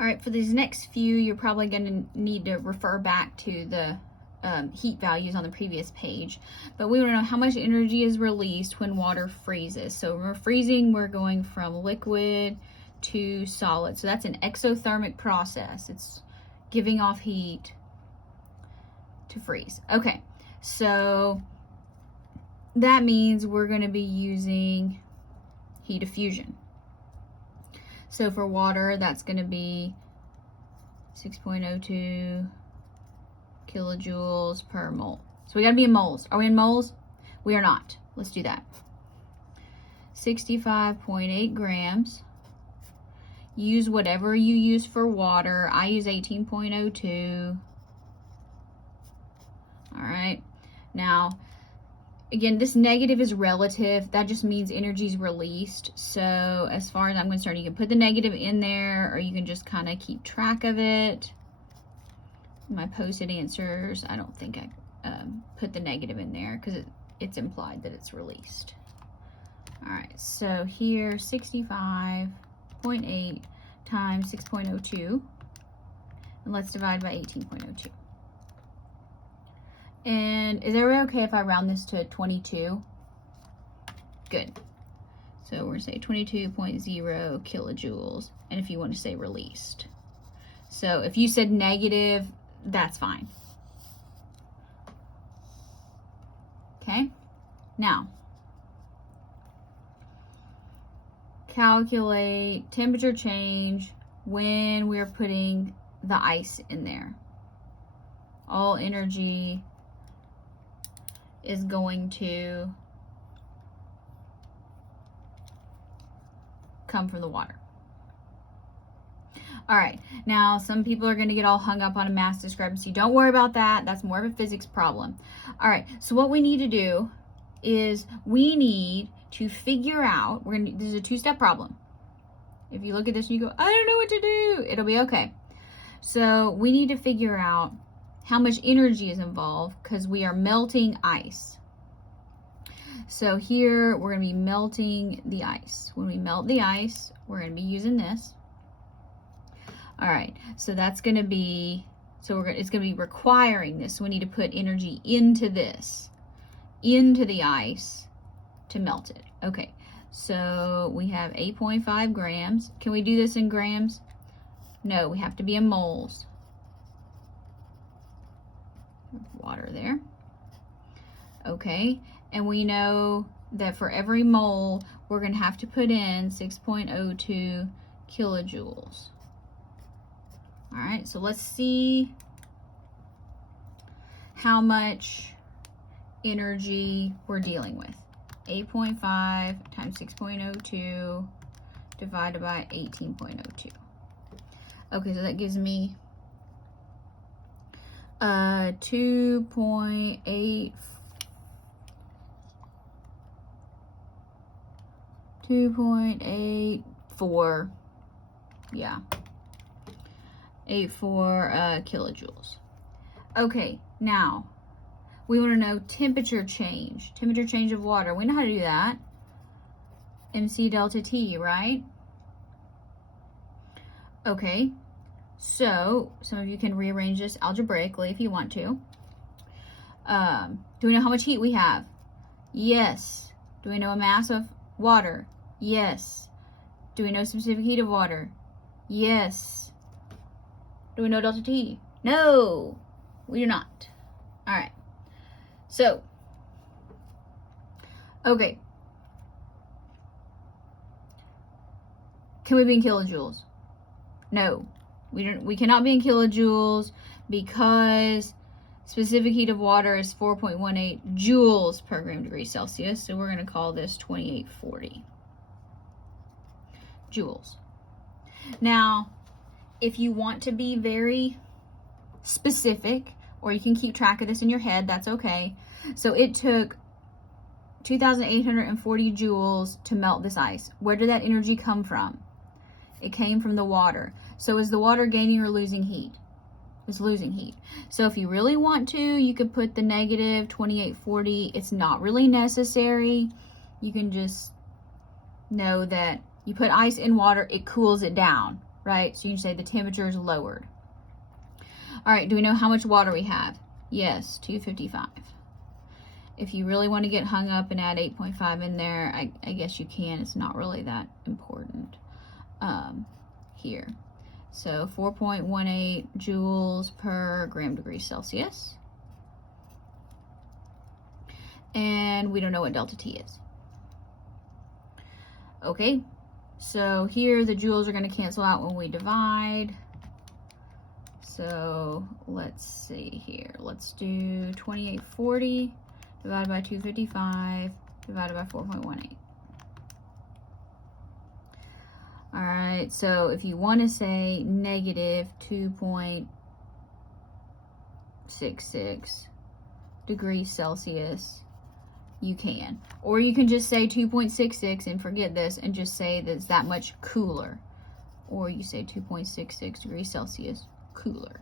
All right, for these next few, you're probably going to need to refer back to the heat values on the previous page. But we want to know how much energy is released when water freezes. So when we're freezing, we're going from liquid to solid. So that's an exothermic process. It's giving off heat to freeze. Okay, so that means we're going to be using heat of fusion. So for water, that's going to be 6.02 kilojoules per mole. So we got to be in moles. Are we in moles? We are not. Let's do that. 65.8 grams. Use whatever you use for water. I use 18.02. All right. Now, again, this negative is relative. That just means energy is released. So as far as I'm concerned, you can put the negative in there, or you can just kind of keep track of it. My posted answers, I don't think I put the negative in there because it's implied that it's released. All right, so here 65.8 times 6.02, and let's divide by 18.02. And is it okay if I round this to 22? Good. So we're going to say 22.0 kilojoules, and if you want to say released. So if you said negative, that's fine. Okay, now calculate temperature change when we're putting the ice in there. All energy is going to come from the water. All right, now some people are going to get all hung up on a mass discrepancy. Don't worry about that. That's more of a physics problem. All right, so what we need to do is we need to figure out, this is a two-step problem. If you look at this and you go, I don't know what to do, it'll be okay. So we need to figure out how much energy is involved because we are melting ice. So here we're going to be melting the ice. When we melt the ice, we're going to be using this. All right, so that's going to be, it's going to be requiring this. So we need to put energy into this, into the ice to melt it. Okay, so we have 8.5 grams. Can we do this in grams? No, we have to be in moles. Water there. Okay, and we know that for every mole, we're going to have to put in 6.02 kilojoules. All right, so let's see how much energy we're dealing with. 8.5 times 6.02 divided by 18.02. Okay, so that gives me 2.84, yeah, 84 kilojoules. Okay, now we want to know temperature change of water. We know how to do that. MC delta T, right? Okay, so some of you can rearrange this algebraically if you want to. Do we know how much heat we have? Yes. Do we know a mass of water? Yes. Do we know specific heat of water? Yes. Do we know delta T? No, we do not. All right. So, okay. Can we be in kilojoules? No, we cannot be in kilojoules because specific heat of water is 4.18 joules per gram degree Celsius. So we're going to call this 2840 joules. Now, if you want to be very specific, or you can keep track of this in your head, that's okay. So it took 2,840 joules to melt this ice. Where did that energy come from? It came from the water. So is the water gaining or losing heat? It's losing heat. So if you really want to, you could put the negative 2840. It's not really necessary. You can just know that you put ice in water, it cools it down. right? So you can say the temperature is lowered. All right, do we know how much water we have? Yes, 255. If you really want to get hung up and add 8.5 in there, I guess you can. It's not really that important here. So 4.18 joules per gram degree Celsius. And we don't know what delta T is. Okay, so here the joules are going to cancel out when we divide. So let's see here. Let's do 2840 divided by 255 divided by 4.18. All right, so if you want to say negative 2.66 degrees Celsius, you can. Or you can just say 2.66 and forget this and just say that it's that much cooler. Or you say 2.66 degrees Celsius cooler.